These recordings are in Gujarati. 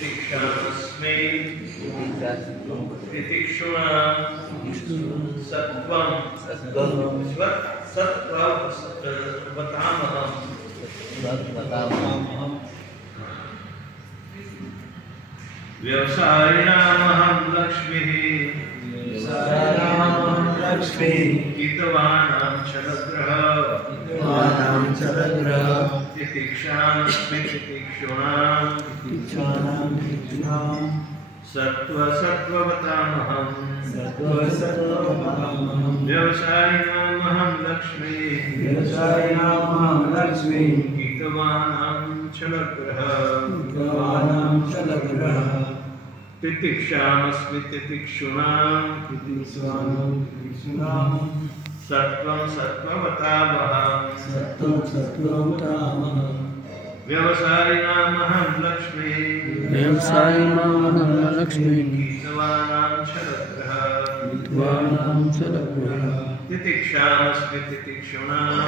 तितिक्षामस्मै तितिक्षुणा सत्वं सत्ववतामहम् व्यवसायिनामहं लक्ष्मीः हितवानां चलग्रह तितिक्षामस्मि तितिक्षुणां सत्ववतामहम् व्यवसायिनामहं लक्ष्मीः हितवानां चलग्रह तितिक्षामस्मि तितिक्षुणां सत्वं सत्ववतामहम् व्यवसायिनामहं लक्ष्मीः हितवानां चलग्रह तितिक्षामस्मि तितिक्षुणां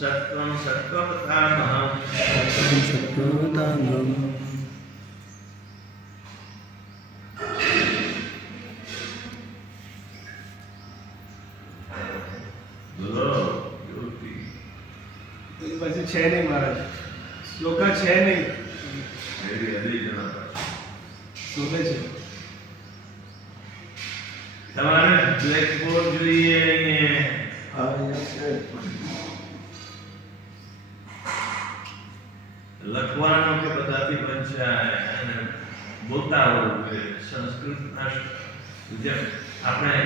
सत्वं सत्ववतामहम् છે નહીં મહારાજ શ્લોકા છે નહીં શોધે છે તમારે બ્લેક બોર્ડ જોઈએ લખવાનો કે બધાથી વંચાય અને બોલતા આવડવું જોઈએ સંસ્કૃતના જેમ આપણે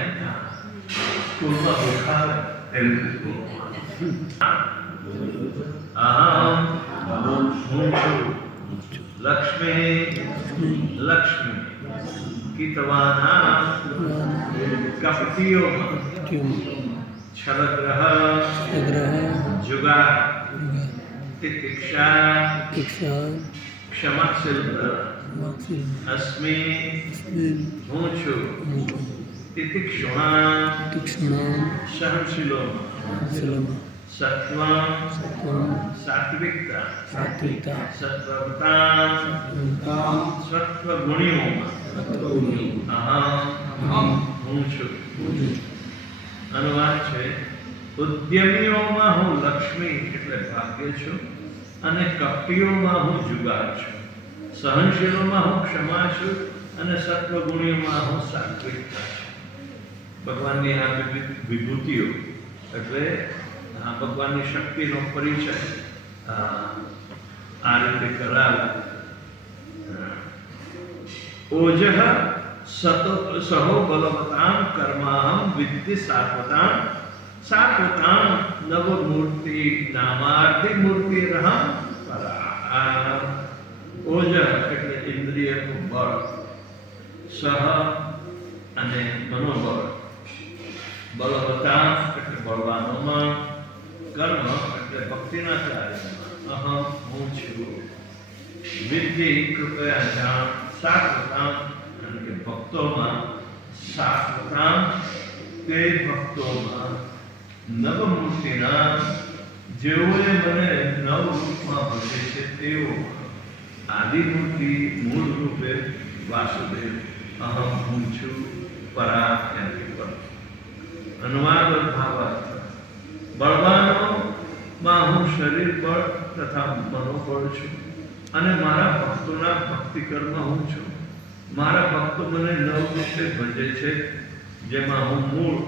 સ્કૂલમાં ભૂખાવે તેવું अहम लक्ष्मी कितवाना कपटियों छलग्रह जुगा तितिक्षा क्षमाशील अस्मि तितिक्षुणा सहनशीलो सत्वं सात्विकता सत्ववतां सत्वगुणियों अहम हूँ છું અનુવાદ છે ઉદ્યમીઓમાં હું લક્ષ્મી એટલે ભાગ્ય છું અને કપટીઓમાં હું જુગાર છું સહનશીલોમાં હું ક્ષમા છું અને સત્વગુણીઓમાં હું સાત્વિકતા છું ભગવાનની આ વિભૂતિઓ એટલે ભગવાનની શક્તિનો પરિચય આ રીતે કરાવે ઓજઃ સહો બલવતાં કર્માહં વિદ્ધિ સાત્વતાં નવમૂર્તિ નામાર્થી મૂર્તિરહં પરા ઓજઃ એટલે ઇન્દ્રિયનું બળ સહ અને મનોબળ બલવતાં એટલે બળવાનોમાં કર્મ એટલે ભક્તિના કાર્યમાં અહમ હું છું વિદ્ધિ કૃપયા જાણ સાત્વતાં એટલે કે ભક્તોમાં સાત્વતાં તે ભક્તોમાં નવમૂર્તિના જેઓએ મને નવ રૂપમાં ભજે છે તેઓ આદિમૂર્તિ મૂળ રૂપે વાસુદેવ અહમ હું છું પરા ત્યાંથી પર અનુવાદ ભાવાર્થ બળવાનોમાં હું શરીર બળ તથા મનોબળ છું અને મારા ભક્તોના ભક્તિ કર્મ હું છું મારા ભક્તો મને નવ રૂપે ભજે છે જેમાં હું મૂળ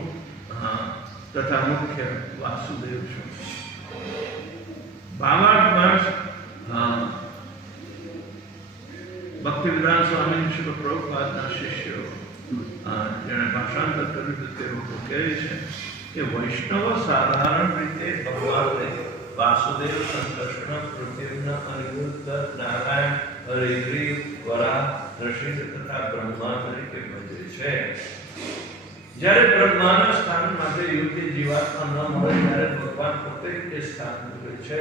તથા મુખ્ય વાસુદેવ છું ભાવાર્થ ભક્તિવેદાંત સ્વામી શ્રી પ્રભુપાદના શિષ્યો જેણે ભાષાંતર કર્યું તે લોકો કહે છે કે વૈષ્ણવ સાધારણ રીતે ભગવાનને વાસુદેવ સંકર્ષણ પૃથ્વીના અનિરુદ્ધ નારાયણ હરિગ્રીવ વરા નૃસિંહ તથા બ્રહ્મા તરીકે ભજે છે જ્યારે બ્રહ્માના સ્થાન માટે યોગ્ય જીવાત્મા ન મળે ત્યારે ભગવાન પોતે તે સ્થાન પૂરે છે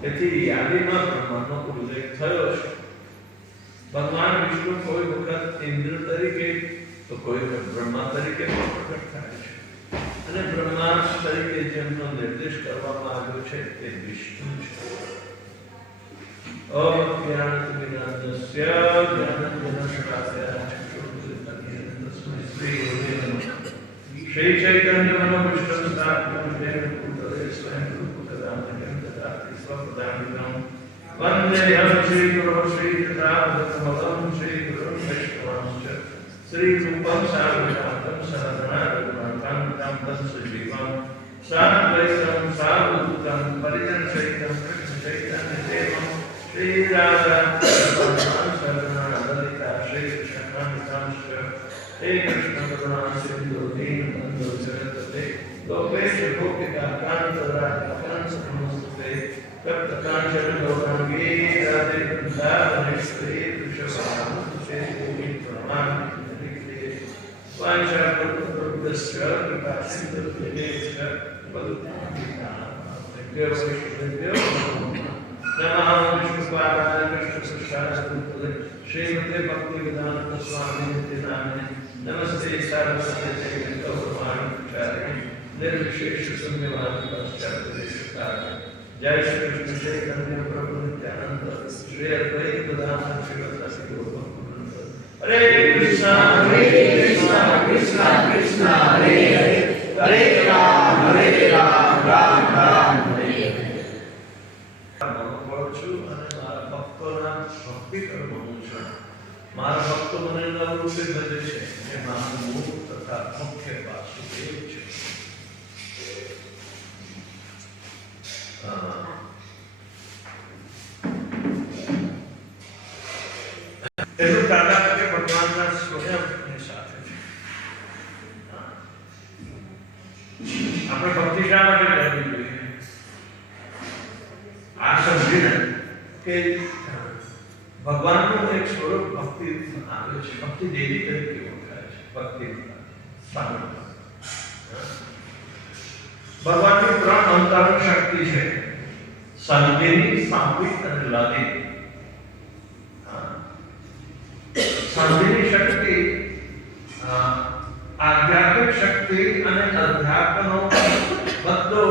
તેથી યાદીમાં બ્રહ્માનો ઉલ્લેખ થયો છે ભગવાન વિષ્ણુ કોઈ વખત ઇન્દ્ર તરીકે તો કોઈ વખત બ્રહ્મા તરીકે પ્રકટ થાય છે અને બ્રહ્મા તરીકે જેમનો નિર્દેશ કરવામાં આવ્યો છે તે વિષ્ણુ છે ओम ज्ञानतिमिरान्धस्य ज्ञानतिमिरान्धस्य तस्मै श्री गुरुवे नमः। श्री चैतन्य मनोभीष्टं स्थापितं येन भूतले स्वयं रूपकदामयं ददाति स्वपदान्वितं वन्देऽहं श्रीगुरुं श्रीतथागतमलं श्रीगुरुं वैष्णवांश्च श्रीरूपं साग्रजातं सहगणारघुनाथान्वितं तत्सजीवं साद्वैतं सावधूतं परिजनसहितं कृष्णचैतन्यदेवं श्रीराधा ललिता श्रीकृष्णान्वितांश्च हे कृष्ण करुणा सिंधु दीनबन्धु जगत्पते गोपेश गोपिका कान्त राधाकान्त नमस्ते तप्त कांचन गौरांगी राधे वृंदावनेश्वरी वृषभानुसुते देवी प्रणमामि वाञ्छाकल्पतरुभ्यश्च कृपा सिन्धुभ्यश्च वदन्तु नमः विष्णुपादाय कृष्णपृष्ठाय श्रीमते भक्तिवेदांत स्वामी नित्यानंद नमस्ते सारस्वते देवी गौरवाणी प्रचारिणे निर्विशेष शून्यवादी पश्चात्देशकार्य जय श्री कृष्ण चैतन्य प्रभु नित्यानंद श्री अद्वैत वेदांत श्रीमती गौरवाणी हरे कृष्णा कृष्णा कृष्णा हरे हरे हरे राम राम राम हरे हरे भक्ति करવાનું છે મારા ભક્તો મને નવ રૂપે ભજે છે એ મારું મૂળ તથા મુખ્ય વાસુદેવ છે એટલું દાદા કે ભગવાનના સ્વયંની સાથે છે આપણે ભક્તિ શા માટે કરવી જોઈએ આ સમજીને કે ભગવાનનું એક સ્વરૂપ ભક્તિ આવ્યો છે ભક્તિ દેવી તરીકે ઓળખાય છે ભક્તિ ભગવાનની ત્રણ અંતરંગ શક્તિ છે સંગીની સાત્વિક અને લાદી સંગીની શક્તિ આધ્યાત્મિક શક્તિ અને અધ્યાત્મનો બધો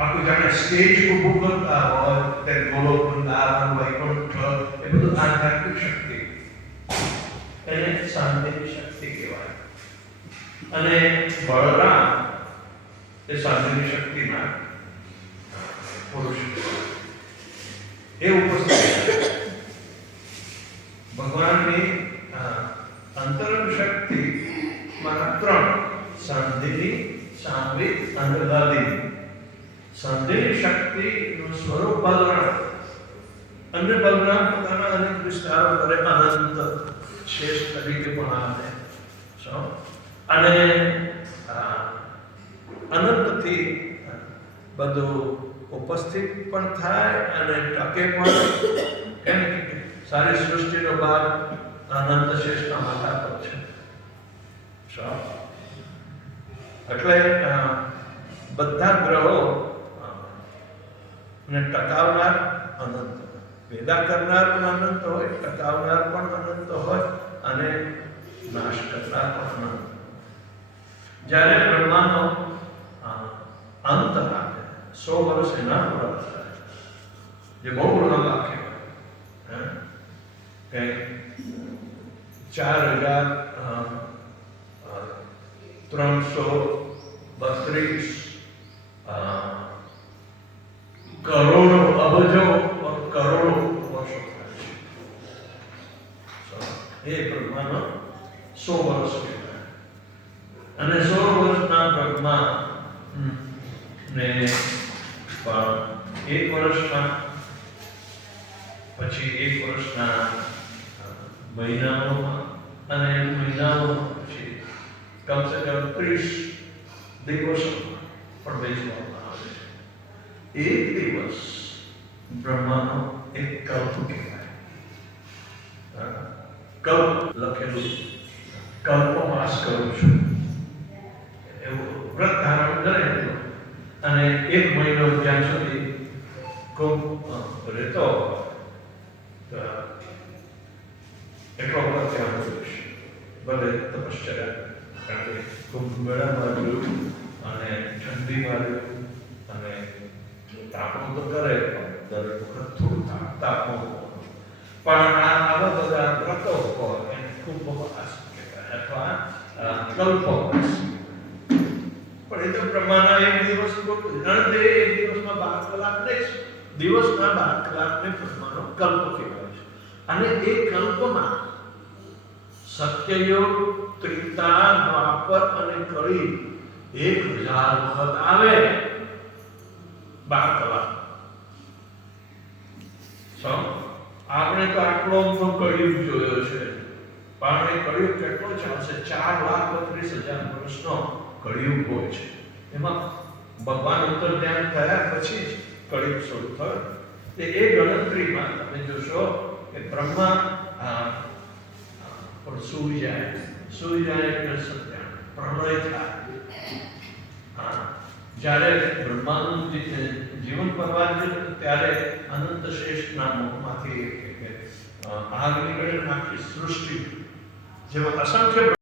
આપણે જાણે સ્ટેજ ઊભું કરતા હોય તે ગોલોક વૃંદાવન વૈકુંઠ એ બધું આધ્યાત્મિક શક્તિ એને શાંતિની શક્તિ કહેવાય અને બળરામ એ શાંતિની શક્તિના પુરુષ એ ઉપસ્થિત ભગવાનની અંતરંગ શક્તિ મારા ત્રણ શાંતિની સાંભળી અને લાદીની સંદેહ શક્તિનું સ્વરૂપ બલરામ અને બલરામ પોતાના અનેક વિસ્તારો કરે અનંત શેષ તરીકે પણ આવે અને અનંતથી બધું ઉપસ્થિત પણ થાય અને ટકે પણ કેમ સારી સૃષ્ટિનો ભાગ અનંત શેષના માથા પર છે એટલે બધા ગ્રહો ને ટકાવનાર અનંત પેદા કરનાર પણ અનંત હોય ટકાવનાર પણ અનંત હોય અને નાશ કરનાર પણ અનંત જ્યારે બ્રહ્માનો અંત આવે 100 વર્ષ એના પૂરા થાય જે બહુ લાંબા કહેવાય કે 4332 કરોડો અબજો કરોડો વર્ષો થાય છે એ બ્રહ્માનો 100 વર્ષ કહેવાય અને 100 વર્ષના બ્રહ્મા ને પણ 1 વર્ષના પછી 1 વર્ષના મહિનાઓમાં અને મહિનાઓમાં પછી કમસે કમ 30 દિવસોમાં પણ બેસવામાં આવે છે એક દિવસ બ્રહ્માનો એક કલ્પ કહેવાય કલ્પ લખેલું કલ્પવાસ કરું છું એવું વ્રત ધારણ કરે અને 1 મહિનો જ્યાં સુધી કુંભ રહેતો એટલો વ્રત ત્યાં કરીશ ભલે તપશ્ચર્યા કારણ કે કુંભ મેળામાં રહ્યું અને ઠંડીમાં રહ્યું અને તાપણું તો કરે દરેક વખત થોડું તાપણું પણ આવા બધા વ્રતો હોય એને ખૂબ બહુમાસ કહેવાય અથવા કલ્પવાસ. પણ એ તો પ્રમાણના એક દિવસ ગણતે એક દિવસમાં 12 કલાક નહીં, દિવસના 12 કલાકને પ્રમાણનો કલ્પ કહેવાય છે. અને એ કલ્પમાં સત્યયુગ, ત્રેતા, દ્વાપર અને કળી 1000 વખત આવે 12 કલાક. આપણે તો આટલો અમથો કળિયુગ જોયો છે, પણ એ કળિયુગ કેટલો ચાલશે? 4,32,000 વર્ષનો કળિયુગ હોય છે. એમાં ભગવાન ઉત્તર ધ્યાન થયા પછી જ કળિયુગ શરૂ થયો. એ ગણતરીમાં તમે જોશો કે બ્રહ્મા પણ સૂઈ જાય એટલે સત્યાન પ્રલય થાય. જ્યારે બ્રહ્માનું જીવન પરવાર છે ત્યારે અનંત શ્રેષ્ઠના મુખમાંથી આગ નીકળે, આખી સૃષ્ટિ જેમાં અસંખ્ય